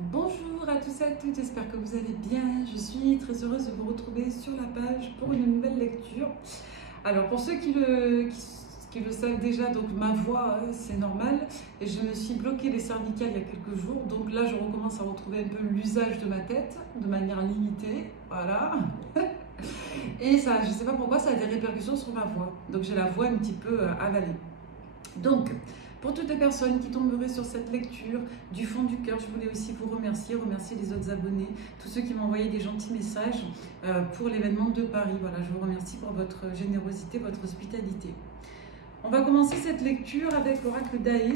Bonjour à tous et à toutes, j'espère que vous allez bien. Je suis très heureuse de vous retrouver sur la page pour une nouvelle lecture. Alors pour ceux qui le savent déjà, donc ma voix, c'est normal. Et je me suis bloquée les cervicales il y a quelques jours. Donc là, je recommence à retrouver un peu l'usage de ma tête de manière limitée. Voilà. Et ça, je ne sais pas pourquoi, ça a des répercussions sur ma voix. Donc j'ai la voix un petit peu avalée. Donc, pour toutes les personnes qui tomberaient sur cette lecture, du fond du cœur, je voulais aussi vous remercier les autres abonnés, tous ceux qui m'ont envoyé des gentils messages pour l'événement de Paris. Voilà, je vous remercie pour votre générosité, votre hospitalité. On va commencer cette lecture avec l'oracle d'Aé.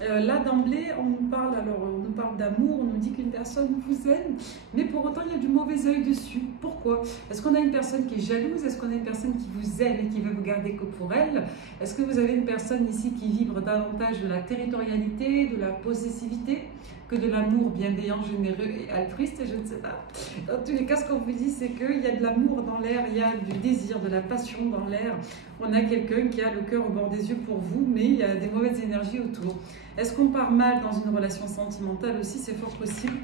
Là, d'emblée, on nous parle d'amour, on nous dit qu'une personne vous aime, mais pour autant, il y a du mauvais œil dessus. Pourquoi? Est-ce qu'on a une personne qui est jalouse? Est-ce qu'on a une personne qui vous aime et qui veut vous garder que pour elle? Est-ce que vous avez une personne ici qui vibre davantage de la territorialité, de la possessivité, que de l'amour bienveillant, généreux et altruiste? Je ne sais pas. Dans tous les cas, ce qu'on vous dit, c'est qu'il y a de l'amour dans l'air, il y a du désir, de la passion dans l'air. On a quelqu'un qui a le cœur au bord des yeux pour vous, mais il y a des mauvaises énergies autour. Est-ce qu'on part mal dans une relation sentimentale aussi? C'est fort possible.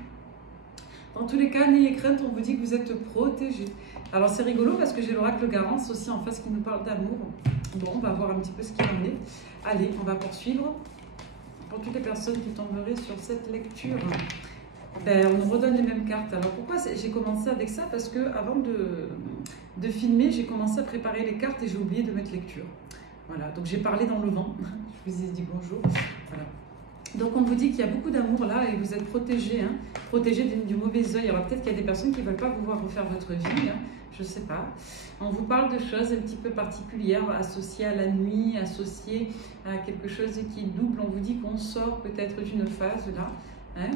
Dans tous les cas, n'ayez crainte, on vous dit que vous êtes protégé. Alors c'est rigolo parce que j'ai l'oracle Garance aussi en face qui nous parle d'amour. Bon, on va voir un petit peu ce qu'il en est. Allez, on va poursuivre. Pour toutes les personnes qui tomberaient sur cette lecture, on nous redonne les mêmes cartes. Alors pourquoi j'ai commencé avec ça? Parce que avant de filmer, j'ai commencé à préparer les cartes et j'ai oublié de mettre lecture. Voilà, donc j'ai parlé dans le vent. Je vous ai dit bonjour. Voilà. Donc on vous dit qu'il y a beaucoup d'amour là et vous êtes protégé, protégé du mauvais œil. Alors peut-être qu'il y a des personnes qui ne veulent pas vous voir refaire votre vie, je ne sais pas. On vous parle de choses un petit peu particulières, associées à la nuit, associées à quelque chose qui est double. On vous dit qu'on sort peut-être d'une phase là.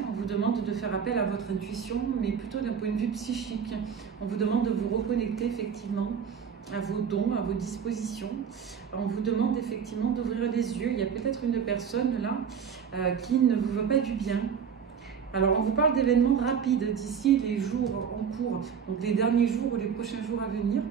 On vous demande de faire appel à votre intuition, mais plutôt d'un point de vue psychique. On vous demande de vous reconnecter effectivement à vos dons, à vos dispositions. On vous demande effectivement d'ouvrir les yeux. Il y a peut-être une personne là qui ne vous veut pas du bien. Alors on vous parle d'événements rapides d'ici les jours en cours, donc les derniers jours ou les prochains jours à venir.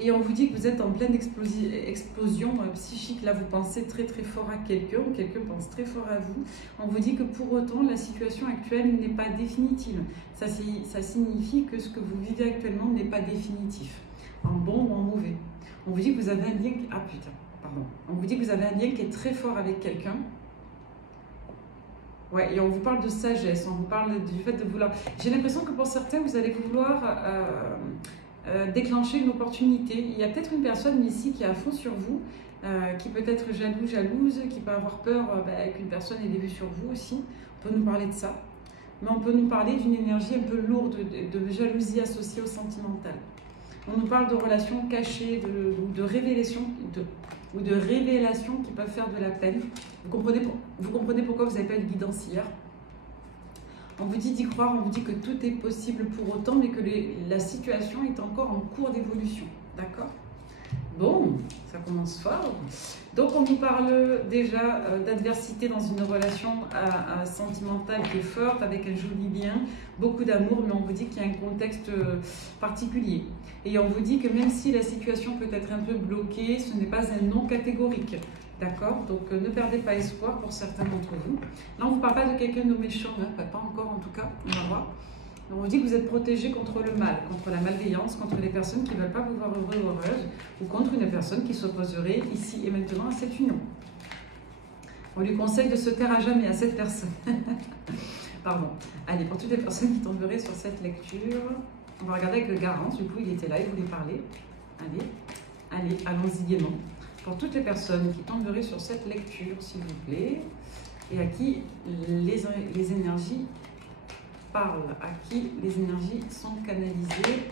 Et on vous dit que vous êtes en pleine explosion psychique. Là, vous pensez très très fort à quelqu'un ou quelqu'un pense très fort à vous. On vous dit que pour autant, la situation actuelle n'est pas définitive. Ça signifie que ce que vous vivez actuellement n'est pas définitif, en bon ou en mauvais. On vous dit que vous avez un lien... On vous dit que vous avez un lien qui est très fort avec quelqu'un. Ouais, et on vous parle de sagesse, on vous parle du fait de vouloir... J'ai l'impression que pour certains, vous allez vouloir... déclencher une opportunité. Il y a peut-être une personne ici qui est à fond sur vous, qui peut être jaloux, jalouse, qui peut avoir peur qu'une personne ait des vues sur vous aussi. On peut nous parler de ça. Mais on peut nous parler d'une énergie un peu lourde, de jalousie associée au sentimental. On nous parle de relations cachées, de révélations, ou de révélations qui peuvent faire de la peine. Vous comprenez pourquoi vous n'avez pas eu de guidance hier. On vous dit d'y croire, on vous dit que tout est possible pour autant, mais que la situation est encore en cours d'évolution. D'accord? Bon, ça commence fort. Donc on nous parle déjà d'adversité dans une relation sentimentale qui est forte, avec un joli lien, beaucoup d'amour, mais on vous dit qu'il y a un contexte particulier. Et on vous dit que même si la situation peut être un peu bloquée, ce n'est pas un non catégorique. D'accord? Donc ne perdez pas espoir pour certains d'entre vous. Là, on ne vous parle pas de quelqu'un de méchant, pas encore en tout cas, on va voir. On vous dit que vous êtes protégé contre le mal, contre la malveillance, contre les personnes qui ne veulent pas vous voir heureux ou heureuse, ou contre une personne qui s'opposerait ici et maintenant à cette union. On lui conseille de se taire à jamais à cette personne. Pardon. Allez, pour toutes les personnes qui tomberaient sur cette lecture, on va regarder avec le Garance, du coup il était là, il voulait parler. Allez, allons-y gaiement. Pour toutes les personnes qui tomberaient sur cette lecture, s'il vous plaît, et à qui les énergies parlent, à qui les énergies sont canalisées.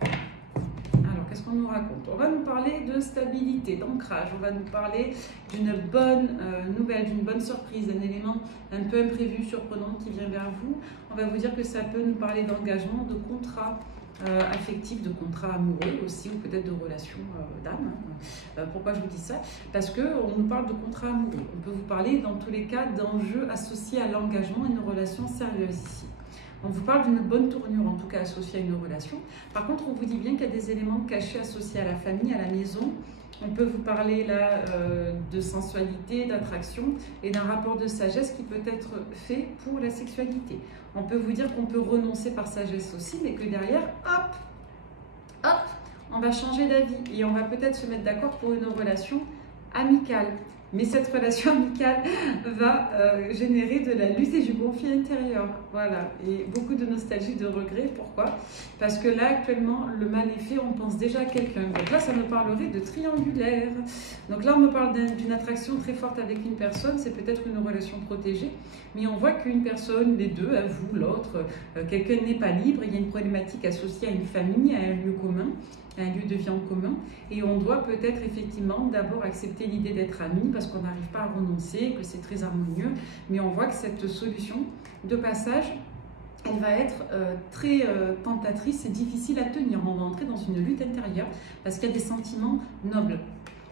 Alors, qu'est-ce qu'on nous raconte? On va nous parler de stabilité, d'ancrage, on va nous parler d'une bonne nouvelle, d'une bonne surprise, d'un élément un peu imprévu, surprenant qui vient vers vous. On va vous dire que ça peut nous parler d'engagement, de contrat, affectif, de contrat amoureux aussi, ou peut-être de relations d'âme. Pourquoi je vous dis ça? Parce qu'on nous parle de contrat amoureux. On peut vous parler dans tous les cas d'enjeux associés à l'engagement et une relation sérieuse ici. On vous parle d'une bonne tournure, en tout cas associée à une relation. Par contre, on vous dit bien qu'il y a des éléments cachés associés à la famille, à la maison, On peut vous parler là de sensualité, d'attraction et d'un rapport de sagesse qui peut être fait pour la sexualité. On peut vous dire qu'on peut renoncer par sagesse aussi, mais que derrière, hop, hop, on va changer d'avis et on va peut-être se mettre d'accord pour une relation amicale. Mais cette relation amicale va générer de la lutte et du conflit intérieur. Voilà. Et beaucoup de nostalgie, de regret. Pourquoi? Parce que là, actuellement, le mal est fait, on pense déjà à quelqu'un. Donc là, ça me parlerait de triangulaire. Donc là, on me parle d'une attraction très forte avec une personne. C'est peut-être une relation protégée. Mais on voit qu'une personne, les deux, à vous, l'autre, quelqu'un n'est pas libre. Il y a une problématique associée à une famille, à un lieu commun, un lieu de vie en commun, et on doit peut-être effectivement d'abord accepter l'idée d'être amis parce qu'on n'arrive pas à renoncer, que c'est très harmonieux, mais on voit que cette solution de passage, elle va être très tentatrice et difficile à tenir. On va entrer dans une lutte intérieure parce qu'il y a des sentiments nobles.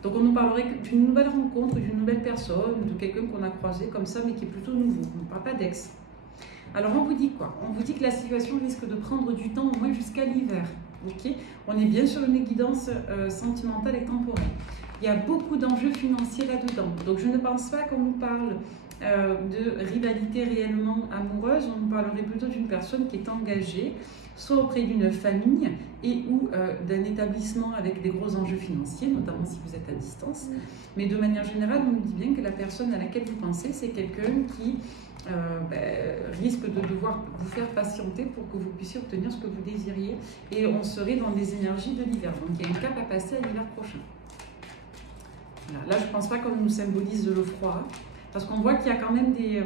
Donc on nous parlerait d'une nouvelle rencontre, d'une nouvelle personne, de quelqu'un qu'on a croisé comme ça, mais qui est plutôt nouveau. On ne parle pas d'ex. Alors on vous dit quoi? On vous dit que la situation risque de prendre du temps, au moins jusqu'à l'hiver. Okay, on est bien sur une guidance sentimentale et temporelle. Il y a beaucoup d'enjeux financiers là-dedans. Donc je ne pense pas qu'on nous parle de rivalité réellement amoureuse. On nous parlerait plutôt d'une personne qui est engagée, soit auprès d'une famille et ou d'un établissement avec des gros enjeux financiers, notamment si vous êtes à distance. Mais de manière générale, on nous dit bien que la personne à laquelle vous pensez, c'est quelqu'un qui risque de devoir vous faire patienter pour que vous puissiez obtenir ce que vous désiriez, et on serait dans des énergies de l'hiver. Donc il y a une cape à passer à l'hiver prochain. Voilà. Là, je ne pense pas qu'on nous symbolise le froid, parce qu'on voit qu'il y a quand même des...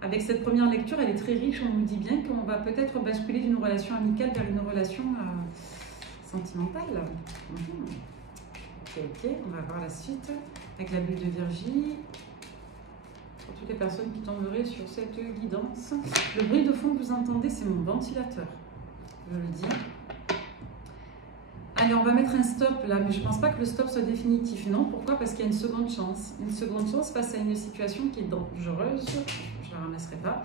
avec cette première lecture, elle est très riche, on nous dit bien qu'on va peut-être basculer d'une relation amicale vers une relation sentimentale. Ok, on va voir la suite avec la bulle de Virgie. Pour toutes les personnes qui tomberaient sur cette guidance. Le bruit de fond que vous entendez, c'est mon ventilateur. Je le dis. Allez, on va mettre un stop là, mais je ne pense pas que le stop soit définitif. Non, pourquoi? Parce qu'il y a une seconde chance. Une seconde chance face à une situation qui est dangereuse. Je ne la ramasserai pas.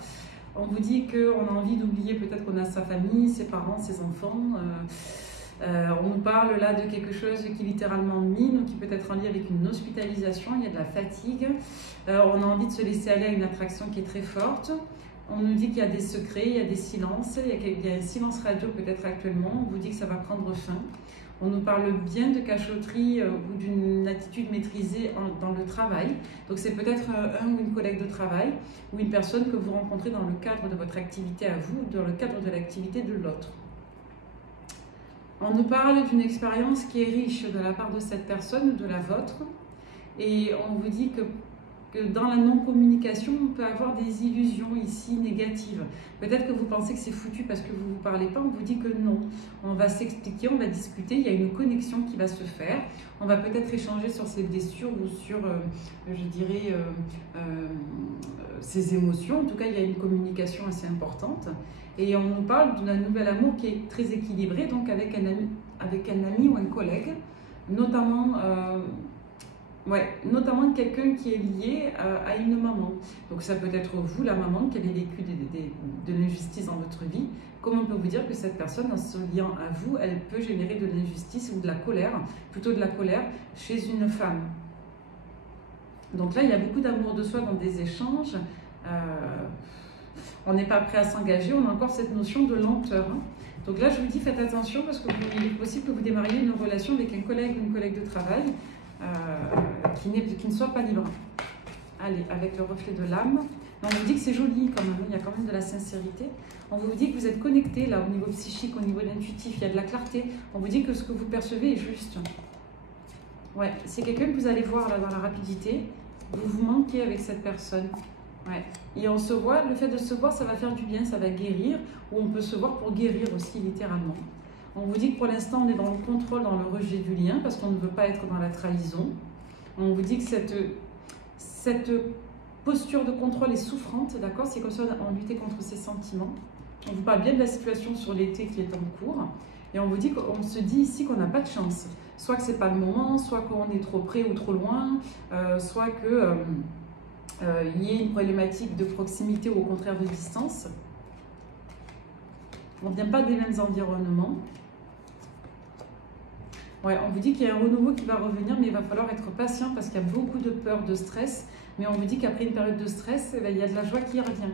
On vous dit qu'on a envie d'oublier peut-être qu'on a sa famille, ses parents, ses enfants. On nous parle là de quelque chose qui littéralement mine, qui peut être en lien avec une hospitalisation, il y a de la fatigue. On a envie de se laisser aller à une attraction qui est très forte. On nous dit qu'il y a des secrets, il y a des silences, il y a un silence radio peut-être actuellement. On vous dit que ça va prendre fin. On nous parle bien de cachotterie ou d'une attitude maîtrisée dans le travail. Donc c'est peut-être un ou une collègue de travail ou une personne que vous rencontrez dans le cadre de votre activité à vous, dans le cadre de l'activité de l'autre. On nous parle d'une expérience qui est riche de la part de cette personne ou de la vôtre. Et on vous dit que dans la non-communication, on peut avoir des illusions ici négatives. Peut-être que vous pensez que c'est foutu parce que vous ne vous parlez pas, on vous dit que non. On va s'expliquer, on va discuter, il y a une connexion qui va se faire. On va peut-être échanger sur ses blessures ou sur, je dirais, ses émotions. En tout cas, il y a une communication assez importante. Et on nous parle d'un nouvel amour qui est très équilibré, donc avec un ami ou un collègue, notamment quelqu'un qui est lié à une maman. Donc ça peut être vous, la maman, qui avez vécu de l'injustice dans votre vie. Comment on peut vous dire que cette personne, en se liant à vous, elle peut générer de l'injustice ou de la colère, plutôt de la colère, chez une femme. Donc là, il y a beaucoup d'amour de soi dans des échanges. On n'est pas prêt à s'engager, on a encore cette notion de lenteur. Donc là, je vous dis, faites attention parce qu'il est possible que vous démarriez une relation avec un collègue ou une collègue de travail qui ne soit pas libre. Allez, avec le reflet de l'âme. On vous dit que c'est joli quand même, il y a quand même de la sincérité. On vous dit que vous êtes connecté là au niveau psychique, au niveau de l'intuitif, il y a de la clarté. On vous dit que ce que vous percevez est juste. Ouais, c'est quelqu'un que vous allez voir là dans la rapidité. Vous vous manquez avec cette personne. Ouais. Et on se voit, le fait de se voir, ça va faire du bien, ça va guérir, ou on peut se voir pour guérir aussi, littéralement. On vous dit que pour l'instant, on est dans le contrôle, dans le rejet du lien, parce qu'on ne veut pas être dans la trahison. On vous dit que cette posture de contrôle est souffrante, d'accord? C'est comme ça on lutte contre ses sentiments. On vous parle bien de la situation sur l'été qui est en cours, et on vous dit qu'on se dit ici qu'on n'a pas de chance. Soit que c'est pas le moment, soit qu'on est trop près ou trop loin, soit que... il y ait une problématique de proximité ou au contraire de distance. On ne vient pas des mêmes environnements. Ouais, on vous dit qu'il y a un renouveau qui va revenir, mais il va falloir être patient parce qu'il y a beaucoup de peur, de stress. Mais on vous dit qu'après une période de stress, il y a de la joie qui revient.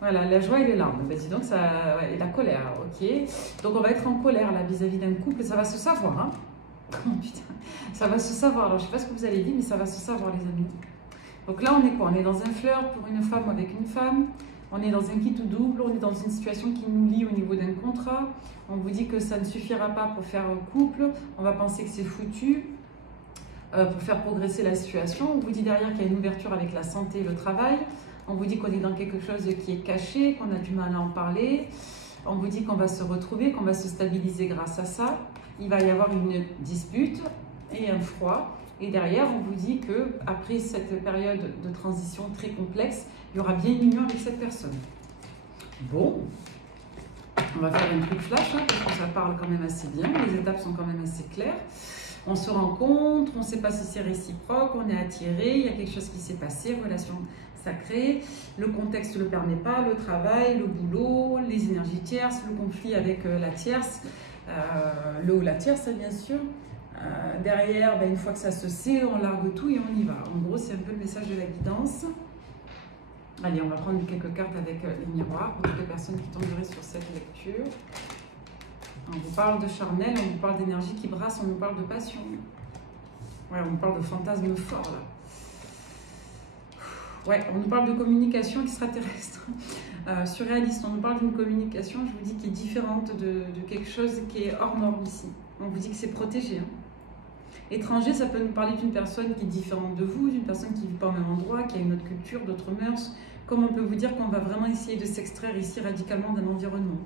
Voilà, la joie et les larmes. Ben, dis donc, ça, ouais, et la colère, ok. Donc on va être en colère là vis-à-vis d'un couple, ça va se savoir. Hein. Oh, putain, ça va se savoir. Alors je sais pas ce que vous allez dire, mais ça va se savoir, les amis. Donc là, on est quoi? On est dans un flirt pour une femme ou avec une femme. On est dans un quitte ou double. On est dans une situation qui nous lie au niveau d'un contrat. On vous dit que ça ne suffira pas pour faire couple. On va penser que c'est foutu. Pour faire progresser la situation. On vous dit derrière qu'il y a une ouverture avec la santé et le travail. On vous dit qu'on est dans quelque chose qui est caché, qu'on a du mal à en parler. On vous dit qu'on va se retrouver, qu'on va se stabiliser grâce à ça. Il va y avoir une dispute et un froid. Et derrière, on vous dit qu'après cette période de transition très complexe, il y aura bien une union avec cette personne. Bon, on va faire un truc flash, hein, parce que ça parle quand même assez bien. Les étapes sont quand même assez claires. On se rencontre, on ne sait pas si c'est réciproque, on est attiré, il y a quelque chose qui s'est passé, relation sacrée, le contexte ne le permet pas, le travail, le boulot, les énergies tierces, le conflit avec la tierce, le ou la tierce bien sûr. Derrière, ben, une fois que ça se sait, on largue tout et on y va. En gros, c'est un peu le message de la guidance. Allez, on va prendre quelques cartes avec les miroirs pour toutes les personnes qui tomberaient sur cette lecture. On vous parle de charnel, on vous parle d'énergie qui brasse, on nous parle de passion. Ouais, on nous parle de fantasmes forts là. Ouais, on nous parle de communication extraterrestre, surréaliste. On nous parle d'une communication, je vous dis, qui est différente de quelque chose qui est hors norme ici. On vous dit que c'est protégé. Hein. Étranger, ça peut nous parler d'une personne qui est différente de vous, d'une personne qui ne vit pas au même endroit, qui a une autre culture, d'autres mœurs. Comme on peut vous dire qu'on va vraiment essayer de s'extraire ici radicalement d'un environnement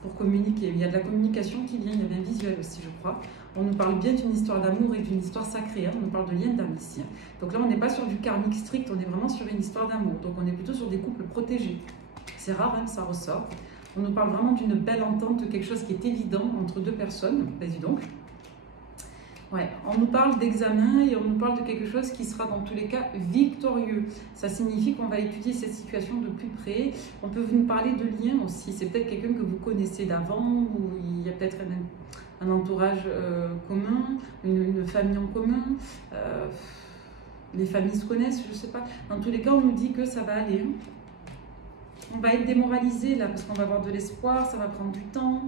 pour communiquer. Il y a de la communication qui vient, il y a un visuel aussi, je crois. On nous parle bien d'une histoire d'amour et d'une histoire sacrée. Hein. On nous parle de lien d'âme ici. Hein. Donc là, on n'est pas sur du karmique strict, on est vraiment sur une histoire d'amour. Donc on est plutôt sur des couples protégés. C'est rare, hein, ça ressort. On nous parle vraiment d'une belle entente, quelque chose qui est évident entre deux personnes. Vas-y donc. Ouais, on nous parle d'examen et on nous parle de quelque chose qui sera dans tous les cas victorieux. Ça signifie qu'on va étudier cette situation de plus près. On peut vous parler de liens aussi. C'est peut-être quelqu'un que vous connaissez d'avant ou il y a peut-être un entourage commun, une famille en commun. Les familles se connaissent, je ne sais pas. Dans tous les cas, on nous dit que ça va aller. On va être démoralisé là parce qu'on va avoir de l'espoir, ça va prendre du temps.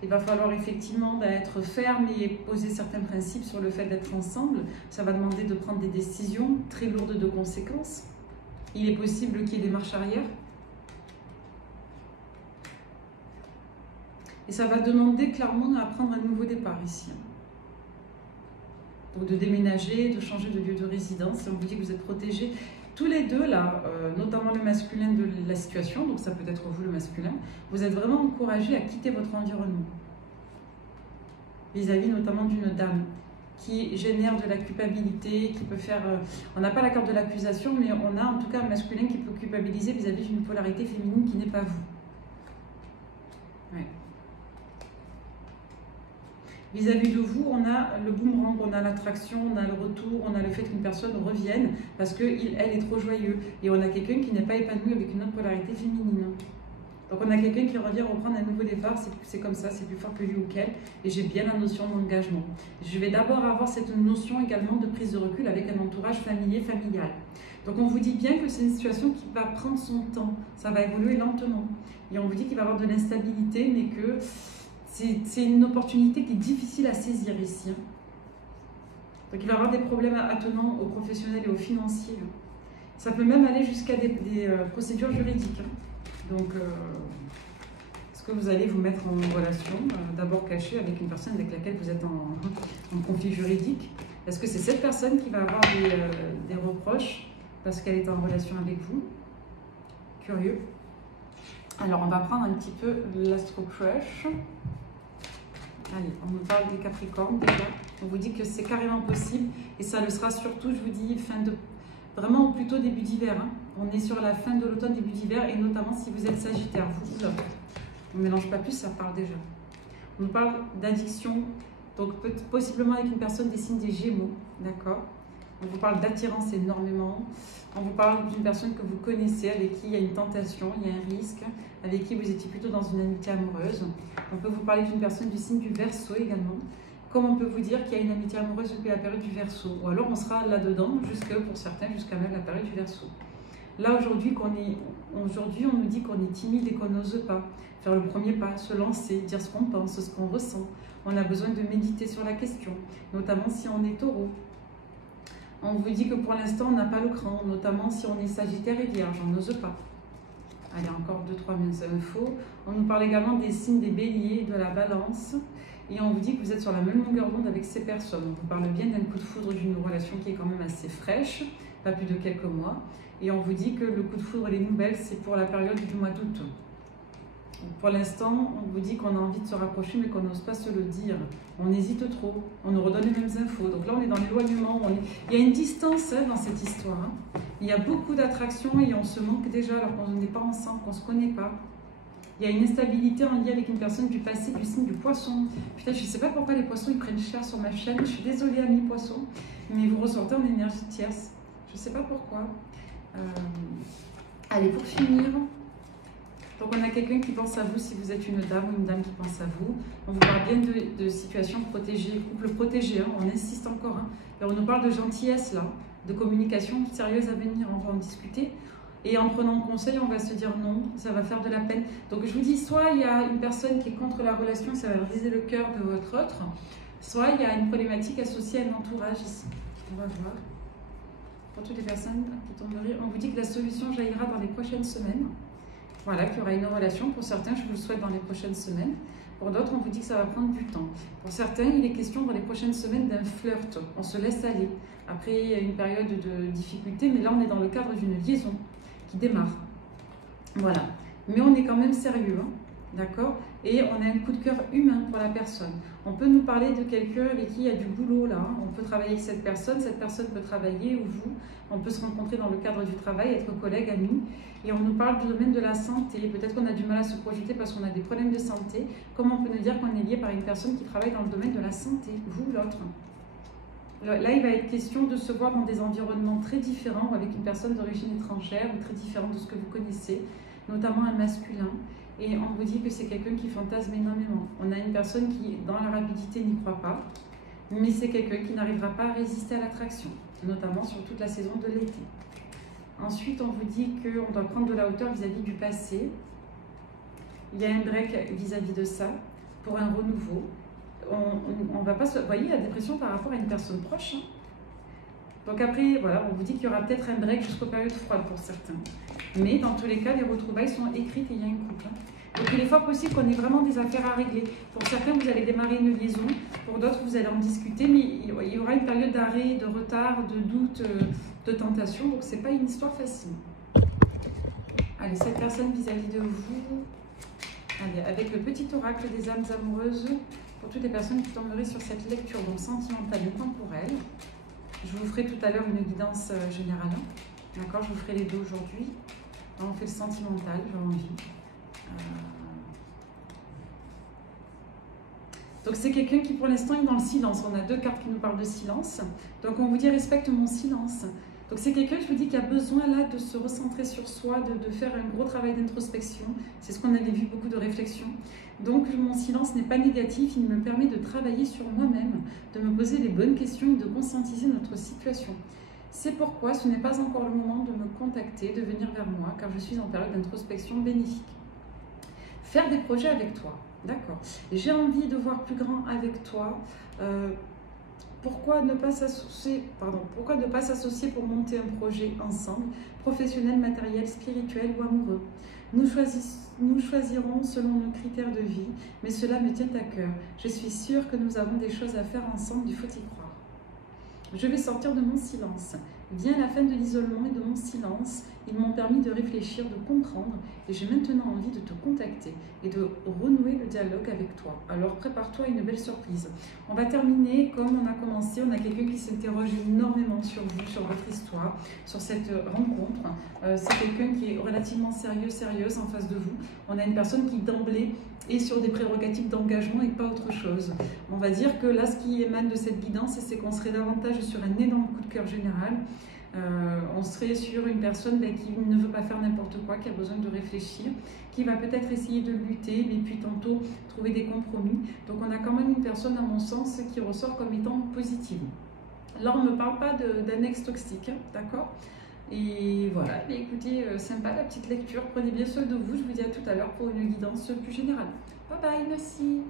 Il va falloir effectivement être ferme et poser certains principes sur le fait d'être ensemble. Ça va demander de prendre des décisions très lourdes de conséquences. Il est possible qu'il y ait des marches arrière. Et ça va demander clairement à prendre un nouveau départ ici. Donc de déménager, de changer de lieu de résidence. Et on vous dit que vous êtes protégés. Tous les deux, là, notamment le masculin de la situation, donc ça peut être vous le masculin, vous êtes vraiment encouragé à quitter votre environnement. Vis-à-vis notamment d'une dame qui génère de la culpabilité, qui peut faire... on n'a pas la carte de l'accusation, mais on a en tout cas un masculin qui peut culpabiliser vis-à-vis d'une polarité féminine qui n'est pas vous. Ouais. Vis-à-vis de vous, on a le boomerang, on a l'attraction, on a le retour, on a le fait qu'une personne revienne parce qu'elle est trop joyeuse. Et on a quelqu'un qui n'est pas épanoui avec une autre polarité féminine. Donc on a quelqu'un qui revient reprendre un nouveau départ, c'est comme ça, c'est plus fort que lui ou qu'elle. Et j'ai bien la notion d'engagement. Je vais d'abord avoir cette notion également de prise de recul avec un entourage familier, familial. Donc on vous dit bien que c'est une situation qui va prendre son temps, ça va évoluer lentement. Et on vous dit qu'il va y avoir de l'instabilité, mais que... c'est une opportunité qui est difficile à saisir ici. Donc il va y avoir des problèmes attenants aux professionnels et aux financiers. Ça peut même aller jusqu'à des procédures juridiques. Donc, est-ce que vous allez vous mettre en relation, d'abord cachée, avec une personne avec laquelle vous êtes en conflit juridique? Est-ce que c'est cette personne qui va avoir des reproches parce qu'elle est en relation avec vous? Curieux. Alors, on va prendre un petit peu l'Astro Crush. Allez, on nous parle des Capricornes déjà. On vous dit que c'est carrément possible et ça le sera surtout, je vous dis, vraiment plutôt début d'hiver. Hein. On est sur la fin de l'automne, début d'hiver et notamment si vous êtes Sagittaire. Vous, là, on ne mélange pas plus, ça parle déjà. On nous parle d'addiction, donc possiblement avec une personne des signes des Gémeaux, d'accord? On vous parle d'attirance énormément. On vous parle d'une personne que vous connaissez, avec qui il y a une tentation, il y a un risque, avec qui vous étiez plutôt dans une amitié amoureuse. On peut vous parler d'une personne du signe du Verseau également. comme on peut vous dire qu'il y a une amitié amoureuse depuis la période du Verseau. Ou alors on sera là-dedans, pour certains, jusqu'à même la période du Verseau. Là, aujourd'hui, on nous dit qu'on est timide et qu'on n'ose pas faire le premier pas, se lancer, dire ce qu'on pense, ce qu'on ressent. On a besoin de méditer sur la question, notamment si on est taureau. On vous dit que pour l'instant, on n'a pas le cran, notamment si on est sagittaire et vierge, on n'ose pas. Allez, encore 2-3 infos. On nous parle également des signes des béliers, de la balance. Et on vous dit que vous êtes sur la même longueur d'onde avec ces personnes. On vous parle bien d'un coup de foudre d'une relation qui est quand même assez fraîche, pas plus de quelques mois. Et on vous dit que le coup de foudre et les nouvelles, c'est pour la période du mois d'août. Pour l'instant, on vous dit qu'on a envie de se rapprocher, mais qu'on n'ose pas se le dire. On hésite trop, on nous redonne les mêmes infos. Donc là, on est dans l'éloignement. Il y a une distance dans cette histoire. Il y a beaucoup d'attractions et on se manque déjà alors qu'on n'est pas ensemble, qu'on ne se connaît pas. Il y a une instabilité en lien avec une personne du passé, du signe du poisson. Putain, je ne sais pas pourquoi les poissons ils prennent cher sur ma chaîne. Je suis désolée, amis poissons, mais vous ressortez en énergie tierce. Je ne sais pas pourquoi. Allez, pour finir, donc on a quelqu'un qui pense à vous si vous êtes une dame ou une dame qui pense à vous. On vous parle bien de situations protégées, couple protégé, hein, on insiste encore. Hein. Et on nous parle de gentillesse là, de communication sérieuse à venir, on va en discuter. Et en prenant conseil, on va se dire non, ça va faire de la peine. Donc je vous dis, soit il y a une personne qui est contre la relation, ça va briser le cœur de votre autre, soit il y a une problématique associée à l'entourage ici. On va voir. Pour toutes les personnes qui tomberaient, on vous dit que la solution jaillira dans les prochaines semaines. Voilà, qu'il y aura une relation. Pour certains, je vous le souhaite dans les prochaines semaines. Pour d'autres, on vous dit que ça va prendre du temps. Pour certains, il est question dans les prochaines semaines d'un flirt. On se laisse aller. Après, il y a une période de difficulté, mais là, on est dans le cadre d'une liaison qui démarre. Voilà. Mais on est quand même sérieux, hein, d'accord? Et on a un coup de cœur humain pour la personne. On peut nous parler de quelqu'un avec qui il y a du boulot là. On peut travailler avec cette personne peut travailler ou vous. On peut se rencontrer dans le cadre du travail, être collègue, ami. Et on nous parle du domaine de la santé. Peut-être qu'on a du mal à se projeter parce qu'on a des problèmes de santé. Comment on peut nous dire qu'on est lié par une personne qui travaille dans le domaine de la santé, vous ou l'autre? Là, il va être question de se voir dans des environnements très différents ou avec une personne d'origine étrangère ou très différente de ce que vous connaissez, notamment un masculin. Et on vous dit que c'est quelqu'un qui fantasme énormément. On a une personne qui, dans la rapidité, n'y croit pas, mais c'est quelqu'un qui n'arrivera pas à résister à l'attraction, notamment sur toute la saison de l'été. Ensuite, on vous dit qu'on doit prendre de la hauteur vis-à-vis du passé. Il y a un break vis-à-vis de ça pour un renouveau. On va pas se... Vous voyez, la dépression par rapport à une personne proche. Hein. Donc après, voilà, on vous dit qu'il y aura peut-être un break jusqu'aux périodes froides pour certains. Mais dans tous les cas, les retrouvailles sont écrites et il y a une couple. Hein. Donc il est fort possible qu'on ait vraiment des affaires à régler. Pour certains, vous allez démarrer une liaison. Pour d'autres, vous allez en discuter. Mais il y aura une période d'arrêt, de retard, de doute, de tentation. Donc ce n'est pas une histoire facile. Allez, cette personne vis-à-vis de vous. Allez, avec le petit oracle des âmes amoureuses. Pour toutes les personnes qui tomberaient sur cette lecture, donc sentimentale et temporelle. Je vous ferai tout à l'heure une guidance générale. D'accord, je vous ferai les deux aujourd'hui. On fait le sentimental, j'ai envie. Donc c'est quelqu'un qui pour l'instant est dans le silence. On a deux cartes qui nous parlent de silence. Donc on vous dit respecte mon silence. Donc c'est quelqu'un, je vous dis, qui a besoin là de se recentrer sur soi, de faire un gros travail d'introspection. C'est ce qu'on avait vu, beaucoup de réflexion. Donc mon silence n'est pas négatif, il me permet de travailler sur moi-même, de me poser les bonnes questions et de conscientiser notre situation. C'est pourquoi ce n'est pas encore le moment de me contacter, de venir vers moi, car je suis en période d'introspection bénéfique. Faire des projets avec toi, d'accord. J'ai envie de voir plus grand avec toi. Pourquoi ne pas s'associer pour monter un projet ensemble, professionnel, matériel, spirituel ou amoureux? Nous choisirons selon nos critères de vie, mais cela me tient à cœur. Je suis sûre que nous avons des choses à faire ensemble, il faut y croire. Je vais sortir de mon silence. Vient la fin de l'isolement et de mon silence. Ils m'ont permis de réfléchir, de comprendre, et j'ai maintenant envie de te contacter et de renouer le dialogue avec toi. Alors prépare-toi à une belle surprise. On va terminer comme on a commencé. On a quelqu'un qui s'interroge énormément sur vous, sur votre histoire, sur cette rencontre. C'est quelqu'un qui est relativement sérieuse en face de vous. On a une personne qui d'emblée est sur des prérogatives d'engagement et pas autre chose. On va dire que là, ce qui émane de cette guidance, c'est qu'on serait davantage sur un énorme coup de cœur général, On serait sur une personne qui ne veut pas faire n'importe quoi, qui a besoin de réfléchir, qui va peut-être essayer de lutter, mais puis tantôt trouver des compromis. Donc on a quand même une personne, à mon sens, qui ressort comme étant positive. Là, on ne me parle pas d'un ex toxique, d'accord? Et voilà, mais écoutez, sympa la petite lecture. Prenez bien soin de vous. Je vous dis à tout à l'heure pour une guidance plus générale. Bye bye, merci.